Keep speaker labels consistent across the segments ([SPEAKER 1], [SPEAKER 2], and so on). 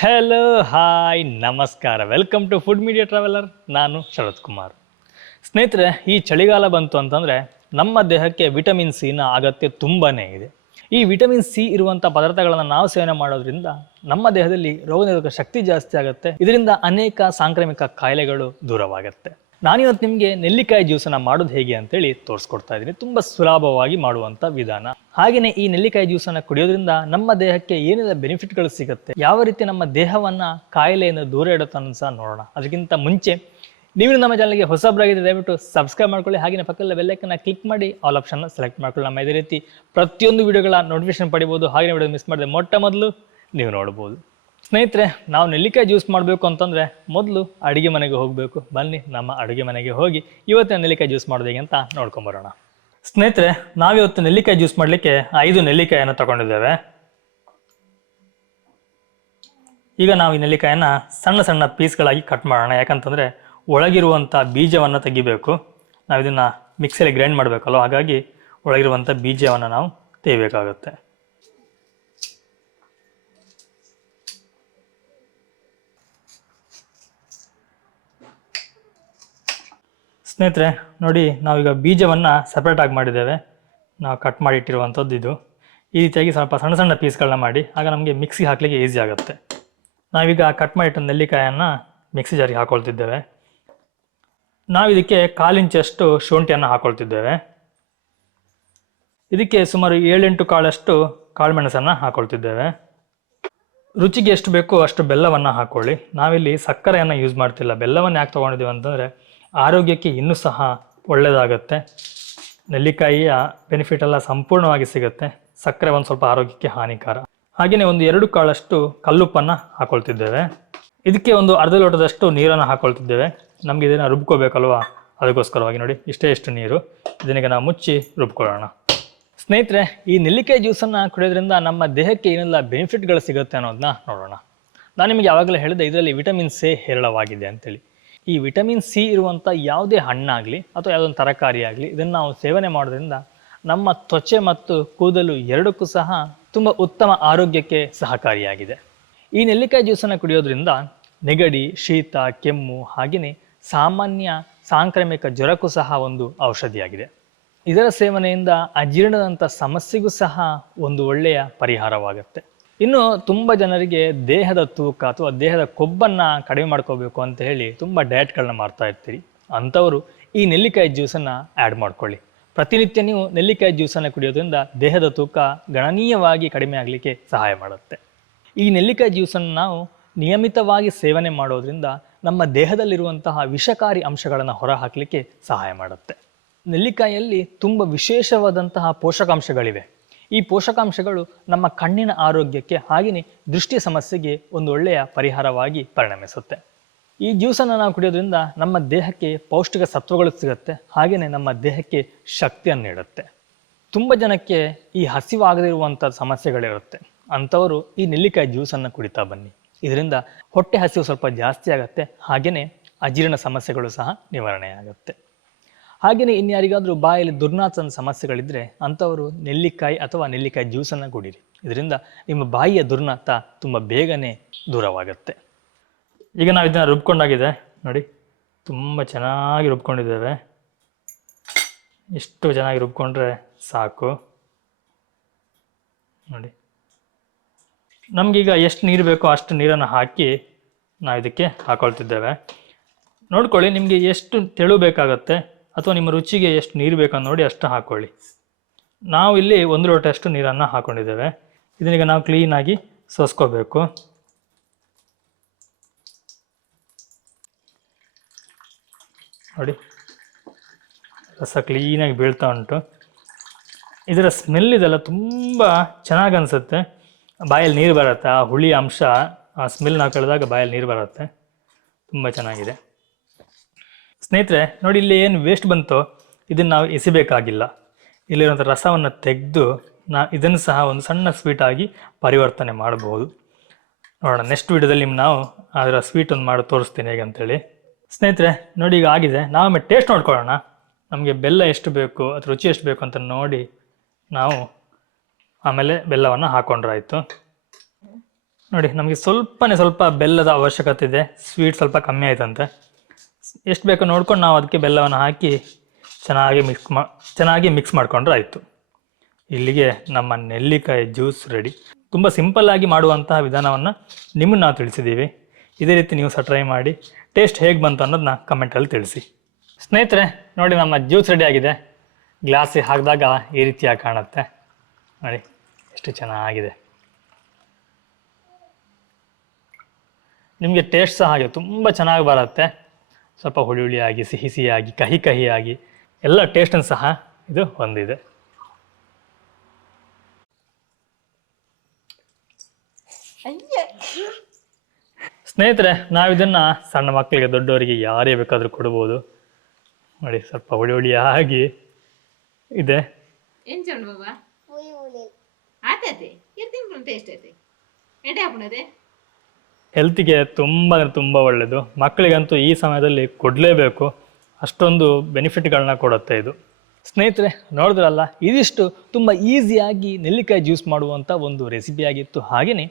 [SPEAKER 1] Hello hi ನಮಸ್ಕಾರ. Welcome to food media traveller ನಾನು ಶರತ್ ಕುಮಾರ್. ಸ್ನೇಹಿತರೆ, ಈ ಚಳಿಗಾಲ ಬಂತು ಅಂತಂದರೆ ನಮ್ಮ ದೇಹಕ್ಕೆ ವಿಟಮಿನ್ ಸಿನ ಅಗತ್ಯ ತುಂಬಾ ಇದೆ. ಈ ವಿಟಮಿನ್ ಸಿ ಇರುವಂಥ ಪದಾರ್ಥಗಳನ್ನು ನಾವು ಸೇವನೆ ಮಾಡೋದ್ರಿಂದ ನಮ್ಮ ದೇಹದಲ್ಲಿ ರೋಗನಿರೋಧಕ ಶಕ್ತಿ ಜಾಸ್ತಿ ಆಗುತ್ತೆ. ಇದರಿಂದ ಅನೇಕ ಸಾಂಕ್ರಾಮಿಕ ಕಾಯಿಲೆಗಳು ದೂರವಾಗುತ್ತೆ. ನಾನಿವತ್ತು ನಿಮಗೆ ನೆಲ್ಲಿಕಾಯಿ ಜ್ಯೂಸನ್ನು ಮಾಡೋದು ಹೇಗೆ ಅಂತೇಳಿ ತೋರಿಸ್ಕೊಡ್ತಾ ಇದ್ದೀನಿ. ತುಂಬ ಸುಲಭವಾಗಿ ಮಾಡುವಂಥ ವಿಧಾನ. ಹಾಗೆಯೇ ಈ ನೆಲ್ಲಿಕಾಯಿ ಜ್ಯೂಸನ್ನು ಕುಡಿಯೋದ್ರಿಂದ ನಮ್ಮ ದೇಹಕ್ಕೆ ಏನೆಲ್ಲ ಬೆನಿಫಿಟ್ಗಳು ಸಿಗುತ್ತೆ? ಯಾವ ರೀತಿ ನಮ್ಮ ದೇಹವನ್ನು ಕಾಯಿಲೆಯಿಂದ ದೂರ ಇಡುತ್ತನ್ನು ಸಹ ನೋಡೋಣ. ಅದಕ್ಕಿಂತ ಮುಂಚೆ ನೀವು ನಮ್ಮ ಚಾನಲ್ಗೆ ಹೊಸಬ್ರಾಗಿದ್ದರೆ ದಯವಿಟ್ಟು ಸಬ್ಸ್ಕ್ರೈಬ್ ಮಾಡ್ಕೊಳ್ಳಿ. ಹಾಗೆ ಪಕ್ಕದಲ್ಲಿ ಬೆಲ್ಲೈಕನ್ನ ಕ್ಲಿಕ್ ಮಾಡಿ ಆಲ್ ಆಪ್ಷನ್ ಸೆಲೆಕ್ಟ್ ಮಾಡ್ಕೊಳ್ಳಿ. ನಮ್ಮ ಇದೇ ರೀತಿ ಪ್ರತಿಯೊಂದು ವಿಡಿಯೋಗಳ ನೋಟಿಫಿಕೇಶನ್ ಪಡಿಬೋದು. ಹಾಗೆ ವಿಡಿಯೋ ಮಿಸ್ ಮಾಡಿದೆ ಮೊಟ್ಟ ಮೊದಲು ನೀವು ನೋಡ್ಬೋದು. ಸ್ನೇಹಿತರೆ, ನಾವು ನೆಲ್ಲಿಕಾಯಿ ಜ್ಯೂಸ್ ಮಾಡಬೇಕು ಅಂತಂದರೆ ಮೊದಲು ಅಡುಗೆ ಮನೆಗೆ ಹೋಗಬೇಕು. ಬನ್ನಿ, ನಮ್ಮ ಅಡುಗೆ ಮನೆಗೆ ಹೋಗಿ ಇವತ್ತಿನ ನೆಲ್ಲಿಕಾಯಿ ಜ್ಯೂಸ್ ಮಾಡೋದು ಹೇಗೆ ಅಂತ ನೋಡ್ಕೊಂಬರೋಣ. ಸ್ನೇಹಿತರೆ, ನಾವಿವತ್ತು ನೆಲ್ಲಿಕಾಯಿ ಜ್ಯೂಸ್ ಮಾಡಲಿಕ್ಕೆ ಐದು ನೆಲ್ಲಿಕಾಯನ್ನು ತಗೊಂಡಿದ್ದೇವೆ. ಈಗ ನಾವು ಈ ನೆಲ್ಲಿಕಾಯನ್ನ ಸಣ್ಣ ಸಣ್ಣ ಪೀಸ್ಗಳಾಗಿ ಕಟ್ ಮಾಡೋಣ. ಯಾಕಂತಂದರೆ ಒಳಗಿರುವಂಥ ಬೀಜವನ್ನು ತೆಗಿಬೇಕು. ನಾವು ಇದನ್ನು ಮಿಕ್ಸಿಯಲ್ಲಿ ಗ್ರೈಂಡ್ ಮಾಡಬೇಕಲ್ಲ ಹಾಗಾಗಿ ಒಳಗಿರುವಂಥ ಬೀಜವನ್ನು ನಾವು ತೆಗಿಬೇಕಾಗುತ್ತೆ ಸ್ನೇಹಿತರೆ, ನೋಡಿ, ನಾವೀಗ ಬೀಜವನ್ನು ಸಪ್ರೇಟಾಗಿ ಮಾಡಿದ್ದೇವೆ. ನಾವು ಕಟ್ ಮಾಡಿ ಇಟ್ಟಿರುವಂಥದ್ದು ಇದು. ಈ ರೀತಿಯಾಗಿ ಸ್ವಲ್ಪ ಸಣ್ಣ ಸಣ್ಣ ಪೀಸ್ಗಳನ್ನ ಮಾಡಿ, ಆಗ ನಮಗೆ ಮಿಕ್ಸಿ ಹಾಕಲಿಕ್ಕೆ ಈಸಿ ಆಗುತ್ತೆ. ನಾವೀಗ ಕಟ್ ಮಾಡಿಟ್ಟ ನೆಲ್ಲಿಕಾಯನ್ನು ಮಿಕ್ಸಿ ಜಾರಿಗೆ ಹಾಕೊಳ್ತಿದ್ದೇವೆ. ನಾವು ಇದಕ್ಕೆ ಕಾಲಿಂಚಷ್ಟು ಶುಂಠಿಯನ್ನು ಹಾಕೊಳ್ತಿದ್ದೇವೆ. ಇದಕ್ಕೆ ಸುಮಾರು ಏಳೆಂಟು ಕಾಳಷ್ಟು ಕಾಳುಮೆಣಸನ್ನು ಹಾಕೊಳ್ತಿದ್ದೇವೆ. ರುಚಿಗೆ ಎಷ್ಟು ಬೇಕೋ ಅಷ್ಟು ಬೆಲ್ಲವನ್ನು ಹಾಕ್ಕೊಳ್ಳಿ ನಾವಿಲ್ಲಿ ಸಕ್ಕರೆಯನ್ನು ಯೂಸ್ ಮಾಡ್ತಿಲ್ಲ. ಬೆಲ್ಲವನ್ನು ಯಾಕೆ ತೊಗೊಂಡಿದ್ದೀವಿ ಅಂತಂದರೆ ಆರೋಗ್ಯಕ್ಕೆ ಇನ್ನೂ ಸಹ ಒಳ್ಳೆಯದಾಗುತ್ತೆ ನೆಲ್ಲಿಕಾಯಿಯ ಬೆನಿಫಿಟ್ ಎಲ್ಲ ಸಂಪೂರ್ಣವಾಗಿ ಸಿಗುತ್ತೆ. ಸಕ್ಕರೆ ಒಂದು ಸ್ವಲ್ಪ ಆರೋಗ್ಯಕ್ಕೆ ಹಾನಿಕಾರ. ಹಾಗೆಯೇ ಒಂದು ಎರಡು ಕಾಳಷ್ಟು ಕಲ್ಲುಪ್ಪನ್ನು ಹಾಕೊಳ್ತಿದ್ದೇವೆ. ಇದಕ್ಕೆ ಒಂದು ಅರ್ಧ ಲೋಟದಷ್ಟು ನೀರನ್ನು ಹಾಕೊಳ್ತಿದ್ದೇವೆ. ನಮಗೆ ಇದನ್ನು ರುಬ್ಕೋಬೇಕಲ್ವಾ? ಅದಕ್ಕೋಸ್ಕರವಾಗಿ ನೋಡಿ, ಇಷ್ಟೇ ಇಷ್ಟು ನೀರು. ಇದನ್ನೀಗ ನಾವು ಮುಚ್ಚಿ ರುಬ್ಕೊಳ್ಳೋಣ. ಸ್ನೇಹಿತರೆ, ಈ ನೆಲ್ಲಿಕಾಯಿ ಜ್ಯೂಸನ್ನು ಕುಡಿಯೋದ್ರಿಂದ ನಮ್ಮ ದೇಹಕ್ಕೆ ಏನೆಲ್ಲ ಬೆನಿಫಿಟ್ಗಳು ಸಿಗುತ್ತೆ ಅನ್ನೋದನ್ನ ನೋಡೋಣ. ನಾನು ನಿಮಗೆ ಯಾವಾಗಲೂ ಹೇಳಿದೆ, ಇದರಲ್ಲಿ ವಿಟಮಿನ್ ಸಿ ಹೇರಳವಾಗಿದೆ ಅಂತೇಳಿ. ಈ ವಿಟಮಿನ್ ಸಿ ಇರುವಂಥ ಯಾವುದೇ ಹಣ್ಣಾಗಲಿ ಅಥವಾ ಯಾವುದೊಂದು ತರಕಾರಿ ಆಗಲಿ, ಇದನ್ನು ನಾವು ಸೇವನೆ ಮಾಡೋದ್ರಿಂದ ನಮ್ಮ ತ್ವಚೆ ಮತ್ತು ಕೂದಲು ಎರಡಕ್ಕೂ ಸಹ ತುಂಬ ಉತ್ತಮ ಆರೋಗ್ಯಕ್ಕೆ ಸಹಕಾರಿಯಾಗಿದೆ. ಈ ನೆಲ್ಲಿಕಾಯಿ ಜ್ಯೂಸನ್ನು ಕುಡಿಯೋದ್ರಿಂದ ನೆಗಡಿ, ಶೀತ, ಕೆಮ್ಮು ಹಾಗೆಯೇ ಸಾಮಾನ್ಯ ಸಾಂಕ್ರಾಮಿಕ ಜ್ವರಕ್ಕೂ ಸಹ ಒಂದು ಔಷಧಿಯಾಗಿದೆ. ಇದರ ಸೇವನೆಯಿಂದ ಅಜೀರ್ಣದಂಥ ಸಮಸ್ಯೆಗೂ ಸಹ ಒಂದು ಒಳ್ಳೆಯ ಪರಿಹಾರವಾಗುತ್ತೆ. ಇನ್ನು ತುಂಬ ಜನರಿಗೆ ದೇಹದ ತೂಕ ಅಥವಾ ದೇಹದ ಕೊಬ್ಬನ್ನು ಕಡಿಮೆ ಮಾಡ್ಕೋಬೇಕು ಅಂತ ಹೇಳಿ ತುಂಬ ಡಯಟ್ಗಳನ್ನ ಮಾಡ್ತಾ ಇರ್ತೀರಿ. ಅಂಥವರು ಈ ನೆಲ್ಲಿಕಾಯಿ ಜ್ಯೂಸನ್ನು ಆ್ಯಡ್ ಮಾಡ್ಕೊಳ್ಳಿ. ಪ್ರತಿನಿತ್ಯ ನೀವು ನೆಲ್ಲಿಕಾಯಿ ಜ್ಯೂಸನ್ನು ಕುಡಿಯೋದ್ರಿಂದ ದೇಹದ ತೂಕ ಗಣನೀಯವಾಗಿ ಕಡಿಮೆ ಆಗಲಿಕ್ಕೆ ಸಹಾಯ ಮಾಡುತ್ತೆ. ಈ ನೆಲ್ಲಿಕಾಯಿ ಜ್ಯೂಸನ್ನು ನಾವು ನಿಯಮಿತವಾಗಿ ಸೇವನೆ ಮಾಡೋದ್ರಿಂದ ನಮ್ಮ ದೇಹದಲ್ಲಿರುವಂತಹ ವಿಷಕಾರಿ ಅಂಶಗಳನ್ನು ಹೊರಹಾಕಲಿಕ್ಕೆ ಸಹಾಯ ಮಾಡುತ್ತೆ. ನೆಲ್ಲಿಕಾಯಿಯಲ್ಲಿ ತುಂಬ ವಿಶೇಷವಾದಂತಹ ಪೋಷಕಾಂಶಗಳಿವೆ. ಈ ಪೋಷಕಾಂಶಗಳು ನಮ್ಮ ಕಣ್ಣಿನ ಆರೋಗ್ಯಕ್ಕೆ ಹಾಗೆಯೇ ದೃಷ್ಟಿ ಸಮಸ್ಯೆಗೆ ಒಂದು ಒಳ್ಳೆಯ ಪರಿಹಾರವಾಗಿ ಪರಿಣಮಿಸುತ್ತೆ. ಈ ಜ್ಯೂಸನ್ನು ನಾವು ಕುಡಿಯೋದ್ರಿಂದ ನಮ್ಮ ದೇಹಕ್ಕೆ ಪೌಷ್ಟಿಕ ಸತ್ವಗಳು ಸಿಗುತ್ತೆ ಹಾಗೆಯೇ ನಮ್ಮ ದೇಹಕ್ಕೆ ಶಕ್ತಿಯನ್ನು ನೀಡುತ್ತೆ. ತುಂಬ ಜನಕ್ಕೆ ಈ ಹಸಿವಾಗದಿರುವಂಥ ಸಮಸ್ಯೆಗಳಿರುತ್ತೆ. ಅಂಥವರು ಈ ನೆಲ್ಲಿಕಾಯಿ ಜ್ಯೂಸನ್ನು ಕುಡಿತಾ ಬನ್ನಿ. ಇದರಿಂದ ಹೊಟ್ಟೆ ಹಸಿವು ಸ್ವಲ್ಪ ಜಾಸ್ತಿ ಆಗುತ್ತೆ ಹಾಗೆಯೇ ಅಜೀರ್ಣ ಸಮಸ್ಯೆಗಳು ಸಹ ನಿವಾರಣೆ ಆಗುತ್ತೆ ಹಾಗೆಯೇ ಇನ್ಯಾರಿಗಾದರೂ ಬಾಯಲ್ಲಿ ದುರ್ನಾಥನ ಸಮಸ್ಯೆಗಳಿದ್ದರೆ ಅಂಥವರು ನೆಲ್ಲಿಕಾಯಿ ಅಥವಾ ನೆಲ್ಲಿಕಾಯಿ ಜ್ಯೂಸನ್ನು ಕುಡೀರಿ. ಇದರಿಂದ ನಿಮ್ಮ ಬಾಯಿಯ ದುರ್ನಾಥ ತುಂಬ ಬೇಗನೆ ದೂರವಾಗುತ್ತೆ. ಈಗ ನಾವು ಇದನ್ನು ರುಬ್ಕೊಂಡಾಗಿದೆ. ನೋಡಿ, ತುಂಬ ಚೆನ್ನಾಗಿ ರುಬ್ಕೊಂಡಿದ್ದೇವೆ. ಎಷ್ಟು ಚೆನ್ನಾಗಿ ರುಬ್ಕೊಂಡ್ರೆ ಸಾಕು. ನೋಡಿ, ನಮಗೀಗ ಎಷ್ಟು ನೀರು ಬೇಕೋ ಅಷ್ಟು ನೀರನ್ನು ಹಾಕಿ ನಾವು ಇದಕ್ಕೆ ಹಾಕೊಳ್ತಿದ್ದೇವೆ. ನೋಡ್ಕೊಳ್ಳಿ, ನಿಮಗೆ ಎಷ್ಟು ತೆಳು ಬೇಕಾಗತ್ತೆ? ಅಥವಾ ನಿಮ್ಮ ರುಚಿಗೆ ಎಷ್ಟು ನೀರು ಬೇಕಂತ ನೋಡಿ ಅಷ್ಟು ಹಾಕ್ಕೊಳ್ಳಿ ನಾವು ಇಲ್ಲಿ ಒಂದು ಲೋಟಷ್ಟು ನೀರನ್ನು ಹಾಕ್ಕೊಂಡಿದ್ದೇವೆ ಇದನ್ನೀಗ ನಾವು ಕ್ಲೀನಾಗಿ ಸೋಸ್ಕೋಬೇಕು. ನೋಡಿ, ರಸ ಕ್ಲೀನಾಗಿ ಬೀಳ್ತಾ ಉಂಟು. ಇದರ ಸ್ಮೆಲ್ ಇದೆಲ್ಲ ತುಂಬ ಚೆನ್ನಾಗಿ ಅನಿಸುತ್ತೆ. ಬಾಯಲ್ಲಿ ನೀರು ಬರುತ್ತೆ, ಆ ಹುಳಿ ಅಂಶ, ಆ ಸ್ಮೆಲ್ ನಾವು ಕಳೆದಾಗ ಬಾಯಲ್ಲಿ ನೀರು ಬರುತ್ತೆ. ತುಂಬ ಚೆನ್ನಾಗಿದೆ. ಸ್ನೇಹಿತರೆ, ನೋಡಿ ಇಲ್ಲಿ ಏನು ವೇಸ್ಟ್ ಬಂತೋ, ಇದನ್ನು ನಾವು ಎಸಿಬೇಕಾಗಿಲ್ಲ. ಇಲ್ಲಿರುವಂಥ ರಸವನ್ನು ತೆಗೆದು ನಾ ಇದನ್ನು ಸಹ ಒಂದು ಸಣ್ಣ ಸ್ವೀಟಾಗಿ ಪರಿವರ್ತನೆ ಮಾಡಬಹುದು ನೋಡೋಣ ನೆಕ್ಸ್ಟ್ ವೀಡಿಯೋದಲ್ಲಿ ನಾವು ಅದರ ಸ್ವೀಟ್ ಒಂದು ಮಾಡಿ ತೋರಿಸ್ತೀನಿ ಹೇಗೆ ಅಂತೇಳಿ. ಸ್ನೇಹಿತರೆ, ನೋಡಿ ಈಗ ಆಗಿದೆ. ನಾವೊಮ್ಮೆ ಟೇಸ್ಟ್ ನೋಡ್ಕೊಳ್ಳೋಣ. ನಮಗೆ ಬೆಲ್ಲ ಎಷ್ಟು ಬೇಕು ಅಥವಾ ರುಚಿ ಎಷ್ಟು ಬೇಕು ಅಂತ ನೋಡಿ ನಾವು ಆಮೇಲೆ ಬೆಲ್ಲವನ್ನು ಹಾಕೊಂಡ್ರಾಯಿತು. ನೋಡಿ, ನಮಗೆ ಸ್ವಲ್ಪನೇ ಸ್ವಲ್ಪ ಬೆಲ್ಲದ ಅವಶ್ಯಕತೆ ಇದೆ. ಸ್ವೀಟ್ ಸ್ವಲ್ಪ ಕಮ್ಮಿ ಆಯ್ತಂತೆ. ಎಷ್ಟು ಬೇಕೋ ನೋಡ್ಕೊಂಡು ನಾವು ಅದಕ್ಕೆ ಬೆಲ್ಲವನ್ನು ಹಾಕಿ ಚೆನ್ನಾಗಿ ಮಿಕ್ಸ್ ಮಾ, ಚೆನ್ನಾಗಿ ಮಿಕ್ಸ್ ಮಾಡಿಕೊಂಡ್ರೆ ಆಯಿತು. ಇಲ್ಲಿಗೆ ನಮ್ಮ ನೆಲ್ಲಿಕಾಯಿ ಜ್ಯೂಸ್ ರೆಡಿ ತುಂಬ ಸಿಂಪಲ್ಲಾಗಿ ಮಾಡುವಂತಹ ವಿಧಾನವನ್ನು ನಿಮ್ಮನ್ನು ನಾವು ತಿಳಿಸಿದ್ದೀವಿ ಇದೇ ರೀತಿ ನೀವು ಸಹ ಟ್ರೈ ಮಾಡಿ ಟೇಸ್ಟ್ ಹೇಗೆ ಬಂತು ಅನ್ನೋದನ್ನ ಕಮೆಂಟಲ್ಲಿ ತಿಳಿಸಿ. ಸ್ನೇಹಿತರೆ, ನೋಡಿ ನಮ್ಮ ಜ್ಯೂಸ್ ರೆಡಿ ಆಗಿದೆ. ಗ್ಲಾಸಿಗೆ ಹಾಕಿದಾಗ ಈ ರೀತಿಯಾಗಿ ಕಾಣುತ್ತೆ. ನೋಡಿ, ಎಷ್ಟು ಚೆನ್ನಾಗಿದೆ. ನಿಮಗೆ ಟೇಸ್ಟ್ ಸಹ ಹಾಗೆ ತುಂಬ ಚೆನ್ನಾಗಿ ಬರುತ್ತೆ. ಸ್ವಲ್ಪ ಹುಳಿಹುಳಿಯಾಗಿ ಸಿಹಿ ಸಿಹಿಯಾಗಿ ಕಹಿ ಕಹಿಯಾಗಿ ಎಲ್ಲ ಟೇಸ್ಟನ್ನು ಸಹ ಇದು ಹೊಂದಿದೆ. ಸ್ನೇಹಿತರೆ ನಾವಿದನ್ನು ಸಣ್ಣ ಮಕ್ಕಳಿಗೆ ದೊಡ್ಡವರಿಗೆ ಯಾರೇ ಬೇಕಾದರೂ ಕೊಡ್ಬೋದು. ನೋಡಿ ಸ್ವಲ್ಪ ಹುಳಿ ಆಗಿ ಇದೆ
[SPEAKER 2] ಎಂಚಣ್ಣ ಬಾಬಾ? ಆತೈತೆ? ಟೇಸ್ಟ್ ಐತೆ? ಎಡೆ ಹಾಕೊಂಡದೆ
[SPEAKER 1] ಹೆಲ್ತಿಗೆ ತುಂಬ ಅಂದರೆ ತುಂಬ ಒಳ್ಳೆಯದು ಮಕ್ಕಳಿಗಂತೂ ಈ ಸಮಯದಲ್ಲಿ ಕೊಡಲೇಬೇಕು. ಅಷ್ಟೊಂದು ಬೆನಿಫಿಟ್ಗಳನ್ನ ಕೊಡುತ್ತೆ ಇದು. ಸ್ನೇಹಿತರೆ, ನೋಡಿದ್ರಲ್ಲ, ಇದಿಷ್ಟು ತುಂಬ ಈಸಿಯಾಗಿ ನೆಲ್ಲಿಕಾಯಿ ಜ್ಯೂಸ್ ಮಾಡುವಂಥ ಒಂದು ರೆಸಿಪಿ ಆಗಿತ್ತು. ಹಾಗೆಯೇ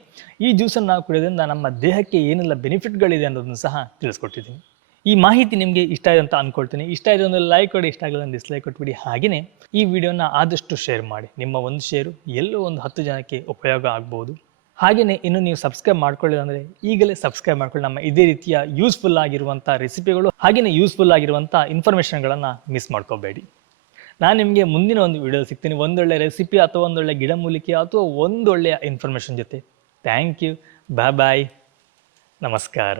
[SPEAKER 1] ಈ ಜ್ಯೂಸನ್ನು ಕುಡಿಯೋದ್ರಿಂದ ನಮ್ಮ ದೇಹಕ್ಕೆ ಏನೆಲ್ಲ ಬೆನಿಫಿಟ್ಗಳಿದೆ ಅನ್ನೋದನ್ನು ಸಹ ತಿಳಿಸ್ಕೊಟ್ಟಿದ್ದೀನಿ. ಈ ಮಾಹಿತಿ ನಿಮಗೆ ಇಷ್ಟ ಆಯಿತು ಅಂತ ಅಂದ್ಕೊಳ್ತೀನಿ ಇಷ್ಟ ಆಯಿತು ಅಂದರೆ ಲೈಕ್ ಕೊಡಿ, ಇಷ್ಟ ಆಗಿಲ್ಲ ಅಂದರೆ ಡಿಸ್ಲೈಕ್ ಕೊಟ್ಬಿಡಿ. ಹಾಗೆಯೇ ಈ ವಿಡಿಯೋನ ಆದಷ್ಟು ಶೇರ್ ಮಾಡಿ. ನಿಮ್ಮ ಒಂದು ಶೇರು ಎಲ್ಲೋ ಒಂದು ಹತ್ತು ಜನಕ್ಕೆ ಉಪಯೋಗ ಆಗ್ಬೋದು. ಹಾಗೆಯೇ ಇನ್ನು ನೀವು ಸಬ್ಸ್ಕ್ರೈಬ್ ಮಾಡ್ಕೊಳ್ಳಿಲ್ಲ ಅಂದರೆ ಈಗಲೇ ಸಬ್ಸ್ಕ್ರೈಬ್ ಮಾಡ್ಕೊಳ್ಳಿ. ನಮ್ಮ ಇದೇ ರೀತಿಯ ಯೂಸ್ಫುಲ್ ಆಗಿರುವಂಥ ರೆಸಿಪಿಗಳು ಹಾಗೆಯೇ ಯೂಸ್ಫುಲ್ ಆಗಿರುವಂಥ ಇನ್ಫಾರ್ಮೇಷನ್ಗಳನ್ನು ಮಿಸ್ ಮಾಡ್ಕೋಬೇಡಿ. ನಾನು ನಿಮಗೆ ಮುಂದಿನ ಒಂದು ವಿಡಿಯೋ ಸಿಗ್ತೀನಿ. ಒಂದೊಳ್ಳೆ ರೆಸಿಪಿ ಅಥವಾ ಒಂದೊಳ್ಳೆ ಗಿಡಮೂಲಿಕೆ ಅಥವಾ ಒಂದೊಳ್ಳೆಯ ಇನ್ಫಾರ್ಮೇಷನ್ ಜೊತೆ. ಥ್ಯಾಂಕ್ ಯು ಬಾಯ್ ಬಾಯ್ ನಮಸ್ಕಾರ.